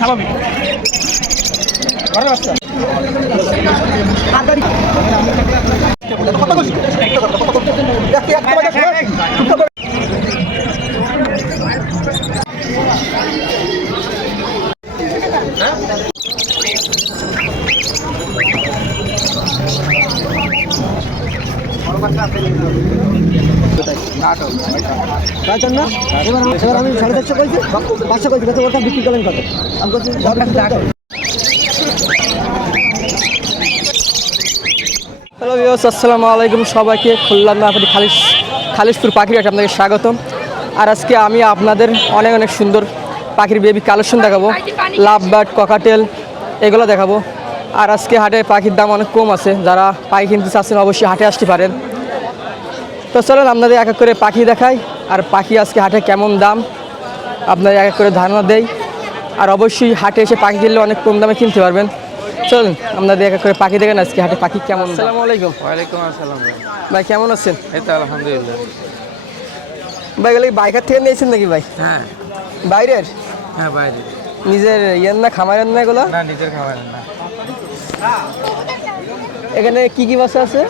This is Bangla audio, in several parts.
স্বাভাবিক এবার আমি 450 বলছি, 500 বলছি, ওটা বিক্রি করলেন কত? আমি বলছি হ্যালো ভিউয়ার্স, আসসালামু আলাইকুম সবাইকে। খুলনা নোয়াখালী খালিশপুর পাখির হাটে আপনাকে স্বাগতম। আর আজকে আমি আপনাদের অনেক অনেক সুন্দর পাখির বেবি কালেকশন দেখাবো, লাভ বার্ড, ককাটেল এগুলো দেখাবো। আর আজকে হাটে পাখির দাম অনেক কম আছে, যারা পাখি কিনতে চাচ্ছেন অবশ্যই হাটে আসতে পারেন। তো চলুন আপনাদের এক এক করে পাখি দেখাই, আর পাখি আজকে হাটে কেমন দাম আপনাদের এক এক করে ধারণা দেই। আর অবশ্যই হাটে এসে পাখি কিনলে অনেক কম দামে কিনতে পারবেন। চলুন আপনাদের এক এক করে পাখি দেখেন আজকে হাটে পাখি কেমন। আসসালামু আলাইকুম। ওয়ালাইকুম আসসালাম ভাই কেমন আছেন? এই তো আলহামদুলিল্লাহ। ভাই গেলে বাইকার থেকে নিয়েছেন নাকি ভাই? হ্যাঁ বাইরের? হ্যাঁ বাইরে। নিজের ইয়ের না, খামারের না এগুলো? না নিজের খাবারের না। এখানে কি কি বাচ্চা আছে?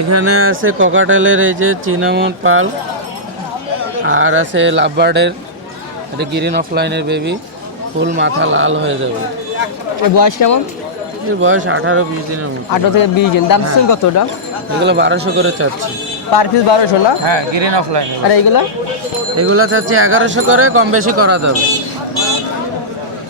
এখানে আছে ককাটেলের এই যে চিনামন পাল, আর আছে লাভবার্ডের, এটা গ্রিন অফলাইনের বেবি, ফুল মাথা লাল হয়ে যাবে। এর বয়স কেমন? এর বয়স 18-20 দিনের মতো। 18 থেকে 20 দিন। দাম দিচ্ছেন কত ওটা? এগুলো 1200 করে চাচ্ছি। পার পিস 1200 না? হ্যাঁ গ্রিন অফলাইনের। আর এইগুলো? এগুলো চাচ্ছি 1100 করে, কম বেশি করা যাবে।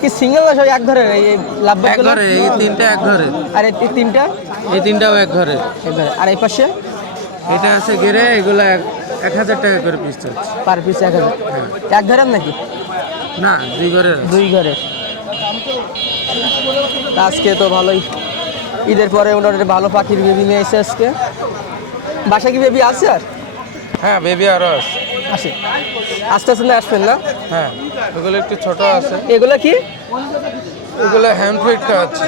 কি সিঙ্গেল না সব এক ঘরে? এই লাভবার্ড এক ঘরে, এই তিনটা এক ঘরে। আর এই তিনটা? এই তিনটাও এক ঘরে। এক ঘরে। আর এই পাশে? এটা আছে গেরে, এগুলো 1000 টাকা করে পিস চাচ্ছি। Per piece 1000। এক ঘরের নাকি? না দুই ঘরের। দুই ঘরের। আজকে তো ভালোই, ঈদের পরে মোটামুটি ভালো পাখির বেবি নিয়ে এসে আজকে। বাসা কি বেবি আছে আর? হ্যাঁ বেবি আরও আছে। আসে আস্তে আস্তে না আসবেন না? হ্যাঁ ওগুলো একটু ছোট আছে। এগুলো কি? এগুলো হ্যান্ড ফিটটা আছে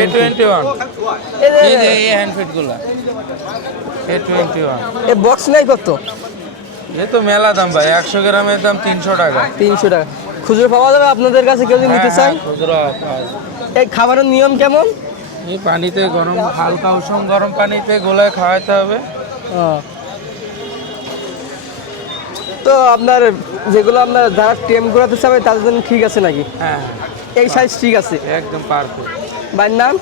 A21। এই যে এই হ্যান্ড ফিটগুলো A21। এ বক্স নাই কত? এই তো মেলা দাম ভাই, 100 গ্রামের দাম 300 টাকা। 300 টাকা। খুচরো পাওয়া যাবে আপনাদের কাছে কেউ যদি নিতে চায়? খুচরো পাওয়া যায়। এই খাবারের নিয়ম কেমন? এই পানিতে গরম, হালকা উষ্ণ গরম পানিতে গোলায় খাওয়াতে হবে। তো আপনার যেগুলো আপনার যারা টেম করাতে চাবে তাদের জন্য ঠিক আছে নাকি? হ্যাঁ এই সাইজ ঠিক আছে? একদম পারফেক্ট। ভাইয়ের নাম?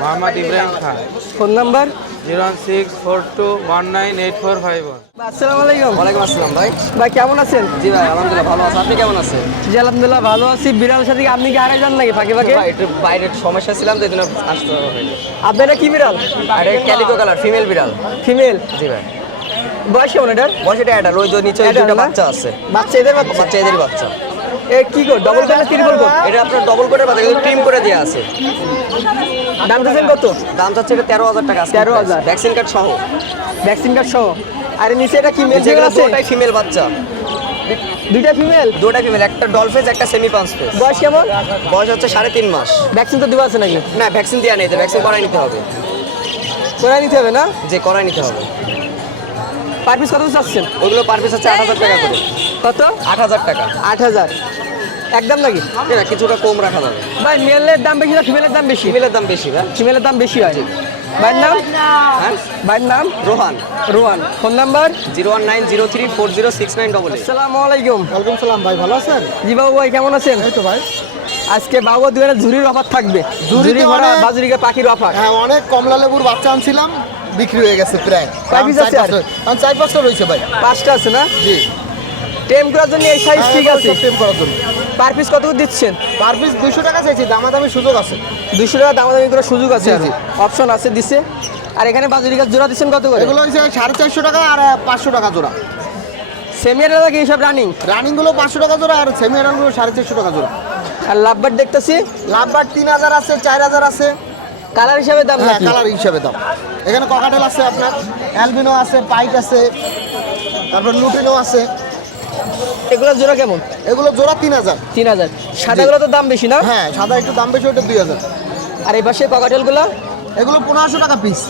মোহাম্মদ ইব্রাহিম খান। Phone number? 01642198451। আসসালামু আলাইকুম। ওয়ালাইকুম আসসালাম ভাই। ভাই কেমন আছেন? জি ভাই আলহামদুলিল্লাহ ভালো আছি, আপনি কেমন আছেন? জি আলহামদুলিল্লাহ ভালো আছি। বিড়াল সাথে কি আপনি কি হারাই যান নাকি ফাঁকে ফাঁকে? ভাই একটু বাইরের সমস্যা ছিলাম তো এই জন্য আসতে হবে। আপনারা কি বিড়াল? আর এটা ক্যালিকো কালার ফিমেল বিড়াল। ফিমেল? জি ভাই। বয়স কেমন এটার? বয়স এটা একটা রোজ নিচে এটা দুটো না? বাচ্চা আছে। বাচ্চা এদের বাচ্চা? বাচ্চা এদের বাচ্চা। এ কি গো, ডবল কোট না ট্রিপল কোট? এটা আপনার ডবল কোটের বাচ্চা, কিন্তু ট্রিম করে দেওয়া আছে। দাম দিচ্ছেন কত? দাম চাচ্ছে এটা 13,000 টাকা। 13,000 ভ্যাকসিন কার্ড সহ। ভ্যাকসিন কার্ড সহ। আর নিচে এটা কি মেল যেগুলো আছে? দুটাই ফিমেল বাচ্চা। দুইটা ফিমেল? দুটা ফিমেল, একটা ডলফেজ একটা সেমি পাঁচ ফেজ। বয়স কেমন? বয়স হচ্ছে 3.5 মাস। ভ্যাকসিন তো দেওয়া আছে নাকি? না ভ্যাকসিন দেওয়া নেই, ভ্যাকসিন করাই নিতে হবে। করাই নিতে হবে না? যে করাই নিতে হবে। পার পিস কত চাচ্ছেন? ওইগুলো পার পিস হচ্ছে 8,000 টাকা করে। কত? 8,000 টাকা। 8,000 একদম নাকি? না কিছুটা কম রাখা যাবে। ভাই মেলের দাম বেশি না ফিমেলের দাম বেশি? ফিমেলের দাম বেশি ভাই। ফিমেলের দাম বেশি হয়। ভাইয়ের নাম? হ্যাঁ ভাইয়ের নাম? রোহান। রোহান। Phone number? 01903406988। আসসালামু আলাইকুম। ওয়ালাইকুম সালাম ভাই, ভালো আছেন? জি বাবু ভাই কেমন আছেন? এই তো ভাই। আজকে বাবু দুজনে ঝুরির অফার থাকবে। ঝুরি ভরা অনেক- বাজুরিকা পাখির অফার। হ্যাঁ অনেক কমলা লেবুর বাচ্চা আনছিলাম, বিক্রি হয়ে গেছে প্রায়। কয় piece আছে আর? 4-5টা রয়েছে ভাই। 5টা আছে না? জি। টেম করার জন্য এই সাইজ ঠিক আছে। টেম করার জন্য পার পিস কত করে দিচ্ছেন? পার পিস 200 টাকা চাইছি, দামাদামি সুযোগ আছে। 200 টাকা দামাদামি করার সুযোগ আছে? জি, জি। অপশন আছে দিছে। আর এখানে বাজুরিকা জোড়া দিচ্ছেন কত করে? এগুলো হচ্ছে 450 টাকা আর 500 টাকা জোড়া। সেমিয়ার নাকি এইসব রানিং? রানিং গুলো 500 টাকা জোড়া আর সেমি রান গুলো 450 টাকা জোড়া। আর লাভবার্ড দেখতেছি লাভবার 3000 আছে, 4000 আছে। কালার হিসাবে দাম হ্যাঁ নাকি? কালার হিসাবে দাম। এখানে ককাটেল আছে, আপনার অ্যালবিনো আছে, পাইট আছে, তারপর লুটিনো আছে। এগুলো জোড়া কেমন? এগুলো জোড়া 3000। 3000। সাদাগুলো তো দাম বেশি না? হ্যাঁ সাদা একটু দাম বেশি, ওটা 2000। আর এই পাশে ককাটেলগুলো? এগুলো 1500 টাকা পিস।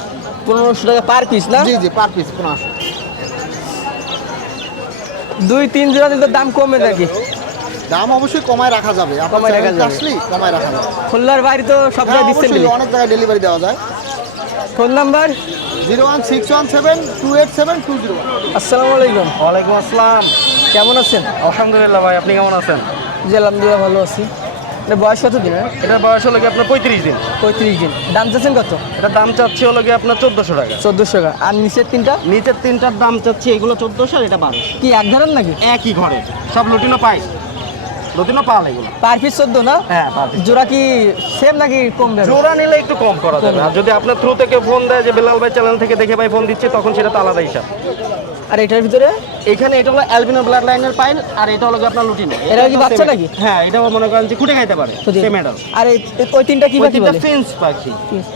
1500 টাকা পার পিস না? জি জি পার পিস 1500। 2-3 জোড়া দিলে দাম কমবে নাকি? দাম অবশ্যই কমায় রাখা যাবে, কমায় রাখা যাবে। আসলেই কমায় রাখা যাবে। খুলনার বাইরে তো সব হ্যাঁ, জায়গায় দিচ্ছেন অবশ্যই অনেক জায়গায় ডেলিভারি দেওয়া যায়। Phone number 01617287201। আসসালামু আলাইকুম, ওয়ালাইকুম আসসালাম। কেমন আছেন? আলহামদুলিল্লাহ ভাই, আপনি কেমন আছেন? জি আলহামদুলিল্লাহ ভালো আছি। এটা বয়স কত দিন? এটার বয়স হলো কি আপনার 35 দিন। 35 দিন। দাম চাচ্ছেন কত? এটার দাম চাচ্ছি হলো কি আপনার 1400 টাকা। 1400 টাকা। আর নিচের তিনটা নিচের তিনটার দাম চাচ্ছি এগুলো 1400 আর এটা 1200। কি এক ধরনের নাকি? একই ঘরে সব লুটিনো পাই, লুটিনো পাল এগুলো। পার পিস 14 না? হ্যাঁ, per piece। জোড়া কি সেম নাকি কম যাবে? জোড়া নিলে একটু কম করা যাবে, আর যদি আপনার থ্রু থেকে ফোন দেয় যে বেলাল ভাই চ্যানেল থেকে দেখে ভাই ফোন দিচ্ছে, তখন সেটা তো আলাদা হিসাব। আর এটার ভিতরে এখানে এটা হলো অ্যালবিনো ব্লাড লাইনের পাইল, আর এটা হলো কি আপনার লুটিনো। এরা কি বাচ্চা নাকি? হ্যাঁ, এটা মনে করেন যে খুঁটে খাইতে পারে, শুধু- সেম এটার। আর ওই তিনটা কি পাখি বলে? ফেন্স পাখি,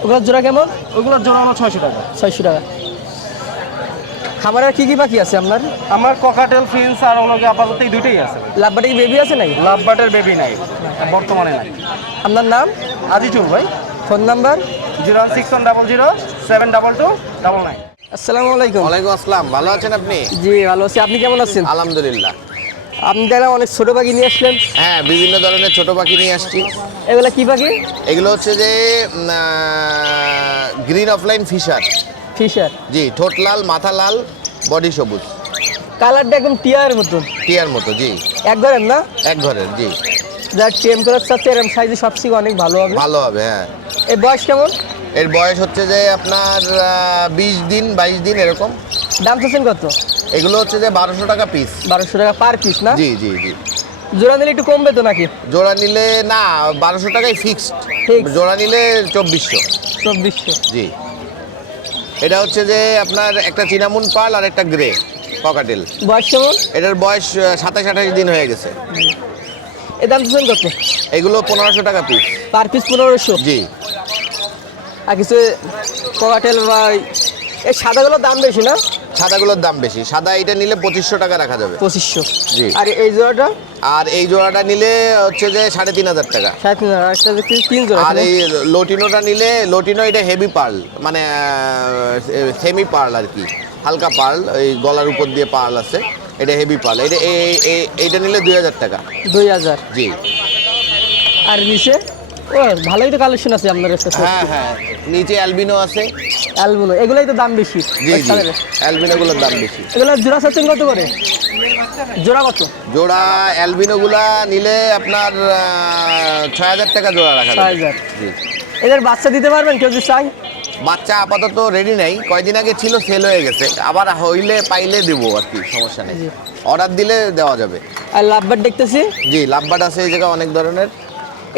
ওগুলোর জোড়া কেমন? ওগুলোর জোড়া হলো 600 টাকা। 600 টাকা। খামারে আর কি কি পাখি আছে আপনার? আমার ককাটেল ফিন্স আর হলো কি আপাতত এই দুটোই আছে। লাভবাটি কি বেবি আছে নাকি? লাভ বাটের বেবি নাই বর্তমানে নাই। আপনার নাম? আজিজুল ভাই, ফোন নাম্বার? 06100722299। আসসালামু আলাইকুম। ওয়ালাইকুম আসসালাম, ভালো আছেন আপনি? জি ভালো আছি, আপনি কেমন আছেন? আলহামদুলিল্লাহ। আপনি দেখলাম অনেক ছোট পাখি নিয়ে আসলেন, হ্যাঁ, বিভিন্ন ধরনের ছোট পাখি নিয়ে আসছি। এগুলা কি পাখি? এগুলো হচ্ছে যে গ্রিন অফলাইন ফিশার। ফিশার। জি, ঠোঁট লাল, মাথা লাল, বডি সবুজ, কালারটা একদম টিয়ার মতন, টিয়ার মতো। জি, এক ঘরের না? এক ঘরের। জি, যার টেম করার চাচ্ছে এরকম সাইজে সব থেকে অনেক ভালো হবে। ভালো হবে। হ্যাঁ, এই বয়স কেমন? এর বয়স হচ্ছে যে আপনার 20 দিন 22 দিন এরকম। দাম চাচ্ছেন কত? এগুলো হচ্ছে যে 1200 টাকা পিস। 1200 টাকা পার পিস না? জি জি জি। জোড়া নিলে একটু কমবে তো নাকি? জোড়া নিলে না, 1200 টাকাই ফিক্সড। Fixed। জোড়া নিলে 2400। 2400। জি, এটা হচ্ছে যে আপনার একটা চিনামুন পাল আর একটা গ্রে ককাটেল। বয়স কেমন? এটার বয়স 27-28 দিন হয়ে গেছে। এর দাম চাচ্ছেন কত? এগুলো 1500 টাকা পিস। Per piece 1500। জি, আর কিছু ককাটেল বা এই সাদাগুলোর দাম বেশি না? সাদাগুলোর দাম বেশি। সাদা এটা নিলে 2500 টাকা রাখা যাবে। 2500। জি। আর এই জোড়াটা আর এই জোড়াটা নিলে হচ্ছে যে 3500 টাকা। 3500। আর একটা দেখছি 3 জোড়া আর আছে। এই লোটিনোটা নিলে, লোটিনো এটা হেভি পার্ল, মানে সেমি পার্ল আর কি, হালকা পার্ল, এই গলার উপর দিয়ে পার্ল আছে, এটা হেভি পার্ল। এটা এইটা নিলে 2000 টাকা। 2000। জি। আর নিচে ও ভালোই তো কালেকশন আছে আপনার কাছে। হ্যাঁ হ্যাঁ, নিচে অ্যালবিনো আছে। অ্যালবিনো এগুলাই তো দাম বেশি। জি জি, অ্যালবিনোগুলোর দাম বেশি। এগুলো জোড়া চাচ্ছেন কত করে? জোড়া কত? জোড়া অ্যালবিনোগুলা নিলে আপনার 6000 টাকা জোড়া রাখা যাবে। 6000। জি। এদের বাচ্চা দিতে পারবেন কেউ যদি চাই? বাচ্চা আপাতত রেডি নাই, কয়দিন আগে ছিল, সেল হয়ে গেছে। আবার হইলে পাইলে দেবো আর কি, সমস্যা নেই। জি। অর্ডার দিলে দেওয়া যাবে। আর লাভবার্ড দেখতেছি, জি, লাভবার্ড আছে এই জায়গায় অনেক ধরনের।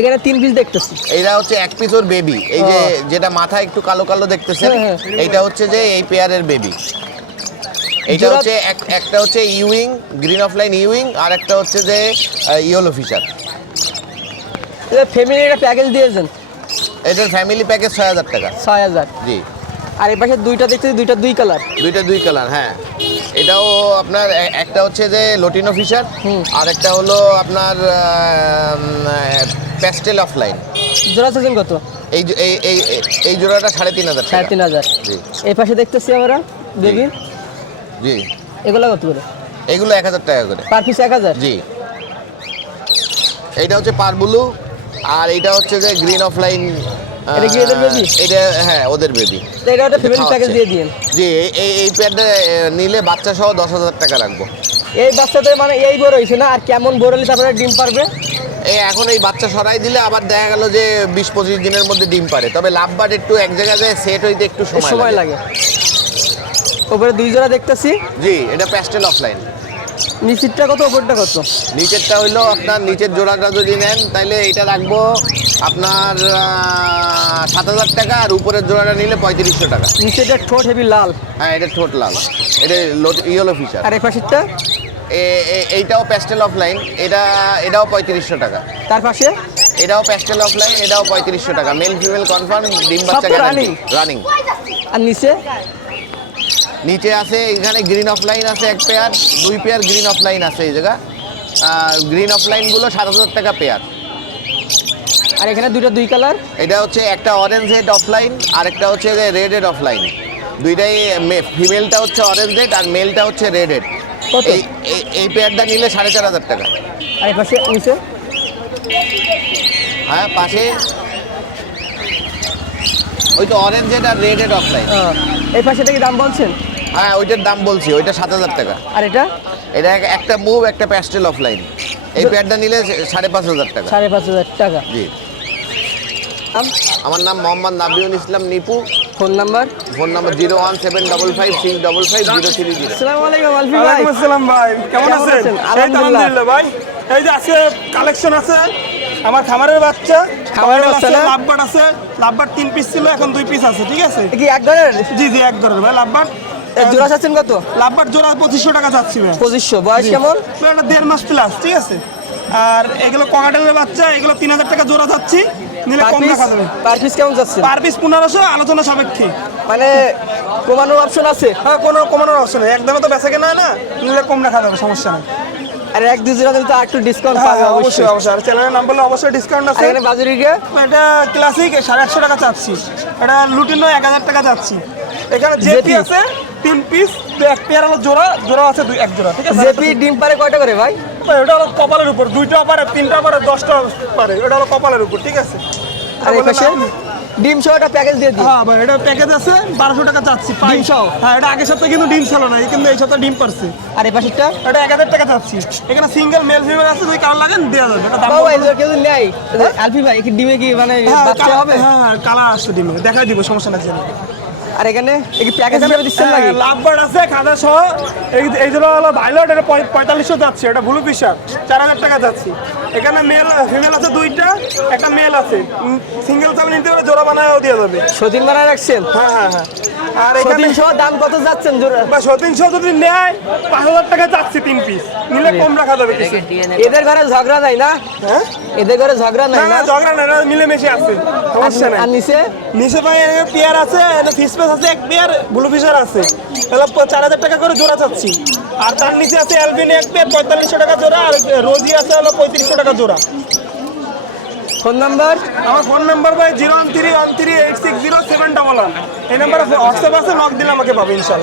এখানে 3 পিস দেখতেছি। এইটা হচ্ছে এক পিস ওর বেবি। এই যে যেটা মাথা একটু কালো কালো দেখতেছেন, হ্যাঁ, এইটা হচ্ছে যে এই পেয়ারের বেবি। এইটা জোড়া- হচ্ছে একটা হচ্ছে ইউইং, গ্রিন অফলাইন ইউইং, আর একটা হচ্ছে যে ইয়েলো ফিশার। এদের ফ্যামিলি একটা প্যাকেজ দিয়েছেন এটার ফ্যামিলি প্যাকেজ 6000 টাকা। 6000। জি, আর এই পাশে দুইটা দেখতেছি, দুইটা দুই কালার। দুইটা দুই কালার। হ্যাঁ, এটাও আপনার একটা হচ্ছে যে লোটিনো ফিশার, আর একটা হলো আপনার প্যাস্টেল অফলাইন। জোড়া চাচ্ছেন কত? এই এই জোড়াটা 3500 টাকা। 3500। জি এই পাশে দেখতেছি আমরা বেবি, জি, এগুলো কত করে? এগুলো 1000 টাকা করে। Per piece 1000। জি, এইটা হচ্ছে পারবুলু, আর এইটা হচ্ছে যে গ্রিন অফলাইন। এটা কি এদের baby? এটা হ্যাঁ, ওদের বেবি। তো এটা একটা ফ্যামিলি প্যাকেজ দিয়ে দিন। জি, এই প্যাডটা নিলে বাচ্চা সহ 10,000 টাকা রাখবো। এই বাচ্চাদের মানে এই বড় হয়েছে না, আর কেমন বড় হলে তারপরে ডিম পারবে? এখন এই বাচ্চা সরাই দিলে আবার দেখা গেল যে 20-25 দিনের মধ্যে ডিম পারে। তবে লাভবার্ড একটু এক জায়গায় সেট হইতে একটু সময় লাগে। ওপরে দুই জোড়া দেখতেছি। জি, এটা প্যাস্টেল অফলাইন। নিচেরটা কত, ওপরটা কত? নিচেরটা হইলো আপনার, নিচের জোড়াটা যদি নেন তাহলে এটা রাখবো আপনার 7000 টাকা, আর উপরের জোড়াটা নিলে 3500 টাকা। নিচেরটা ঠোঁট হেভি লাল। হ্যাঁ, এটা ঠোঁট লাল, এটা ইয়েলো ফিশার। আর এই পাশেরটা? এইটাও প্যাস্টেল অফলাইন, এটাও 3500 টাকা। তার পাশে? এটাও প্যাস্টেল অফলাইন, এটাও 3500 টাকা। মেল ফিমেল কনফার্ম, ডিম বাচ্চা সব তো গ্যারান্টি, রানিং। আর নিচে? নিচে আছে এখানে গ্রিন অফলাইন আছে এক পেয়ার, 2 পেয়ার গ্রিন অফলাইন আছে এই জায়গা। গ্রিন অফলাইনগুলো 7000 টাকা পেয়ার। আর এখানে দুইটা দুই কালার। এটা হচ্ছে একটা অরেঞ্জ হেড অফলাইন, আর একটা হচ্ছে রেড হেড অফলাইন। দুইটাই, ফিমেলটা হচ্ছে অরেঞ্জ হেড আর মেলটা হচ্ছে রেড হেড। কত? এই পেয়ারটা নিলে 4,500 টাকা। আর এই পাশে নিচে হ্যাঁ পাশে ওই তো অরেঞ্জ আর রেড অফলাইন। এই পাশেটা কি দাম বলছেন? হ্যাঁ ওইটার দাম বলছি, ওইটা 7,000 টাকা। আর এটা এটা একটা মুভ একটা প্যাস্টেল অফলাইন। এই পেয়ারটা নিলে 5,500 টাকা। 5,500 টাকা। জি। আমার নাম মোহাম্মদ নাবিউল ইসলাম নিপু। Phone number 01755555030। আসসালামু আলাইকুম আলফি ভাই। ওয়ালাইকুম আসসালাম ভাই, কেমন কেমন আছেন? আছেন? এই তো আলহামদুলিল্লাহ। আলহামদুলিল্লাহ ভাই। এই যে আজকে কালেকশন আছে আমার খামারের বাচ্চা, খামারের বাচ্চা না? লাভবার্ড আছে, লাভবার্ড 3 পিস ছিল, এখন 2 পিস আছে, ঠিক আছে? কি এক ঘরের? জি জি এক ঘরের ভাই লাভবার্ড। এর জোড়া চাচ্ছেন কত? লাভবার্ড জোড়া 2500 টাকা যাচ্ছি ভাই। 2500। বয়স কেমন? তো এটা 1.5 মাস প্লাস, ঠিক আছে? আর এগুলো ককাটেলের বাচ্চা, এগুলো 3000 টাকা জোড়া যাচ্ছি, নিলে পার কম পিস রাখা যাবে। পার পিস কেমন যাচ্ছে? পার পিস 1500, আলোচনা সাপেক্ষে। মানে কমানোর অপশন আছে? হ্যাঁ কোনো কমানোর অপশন নেই, একদমে তো বেচা কেনা হয় না, নিলে কম রাখা যাবে, সমস্যা নেই। আর এক দুই জোড়া দিলে তো একটু ডিসকাউন্ট হ্যাঁ পাবে অবশ্যই অবশ্যই। অবশ্যই, আর চ্যানেলের নাম বললে অবশ্যই ডিসকাউন্ট আর আছে। এখানে বাজুরিকে এটা ক্লাসিক 150 টাকা চাচ্ছি, এটা লুটিনো 1000 টাকা যাচ্ছি। এখানে জেপি জেপি আছে 3 পিস, এক পেয়ার হলো জোড়া, জোড়া আছে এক জোড়া, ঠিক আছে? জেপি ডিম পারে কয়টা করে ভাই? ওটা হলো কপালের উপর, 2টা পারে, 3টা পারে, 10টা পারে, ওটা হলো কপালের উপর, ঠিক আছে? আর এই পাশে ডিম সহ একটা প্যাকেজ দিয়ে দিই। হ্যাঁ ভাই, এটা প্যাকেজ আছে 1200 টাকা চাচ্ছি ডিম সহ? হ্যাঁ, এটা আগের সপ্তাহে কিন্তু ডিম ছিল না, এই কিন্তু এই সপ্তাহে ডিম পারছে। আর এই পাশেরটা? এটা 1000 টাকা চাচ্ছি। এখানে সিঙ্গেল মেল ফিমেল আছে, যদি কারো লাগেন দেওয়া যাবে, এটা দাম বাবা বলবো না। এগুলো কেউ যদি নেয় আলফি ভাই কি ডিমে কি মানে হ্যাঁ, বাচ্চা কালার- হবে? হ্যাঁ হ্যাঁ কালার আসছে ডিমে, দেখাই দিব, সমস্যা নাই। আর এখানে এই কি প্যাকেজ হিসেবে দিচ্ছেন নাকি? লাভবার্ড আছে খাদা সহ, এই জন্য হলো ভাইলট, এটা 4500 যাচ্ছে, এটা ব্লু ফিশার 4000 টাকা যাচ্ছে। এখানে মেল ফিমেল আছে 2টা, একটা মেল আছে, সিঙ্গেল চাল নিতে পারে, জোড়া বানায়ও দেওয়া যাবে। সতীন বানায় রাখছেন? হ্যাঁ হ্যাঁ হ্যাঁ। আর এখানে সতীন সহ দাম কত যাচ্ছেন জোড়া? বা 300 যদি নেয় 5000 টাকা যাচ্ছে 3 পিস, নিলে কম রাখা যাবে কিছু। এদের ঘরে ঝগড়া নাই না? হ্যাঁ এদের ঘরে ঝগড়া না নাই না না? ঝগড়া না, এটা মিলেমিশে আছে, সমস্যা নাই। আর নিচে নিচে ভাই পেয়ার আছে, ফিস পেস আছে, এক পেয়ার ব্লু ফিশার আছে, তাহলে 4000 টাকা করে জোড়া চাচ্ছি। আর তার নিচে আছে অ্যালবিনো এক পেয়ার 4500 টাকা জোড়া, আর রোজি আছে হলো 3500 টাকা জোড়া। Phone number? আমার ফোন নাম্বার ভাই 01313860711, এই নাম্বারে হোয়াটসঅ্যাপ আছে, নক দিলে আমাকে পাবে ইনশাল্লাহ।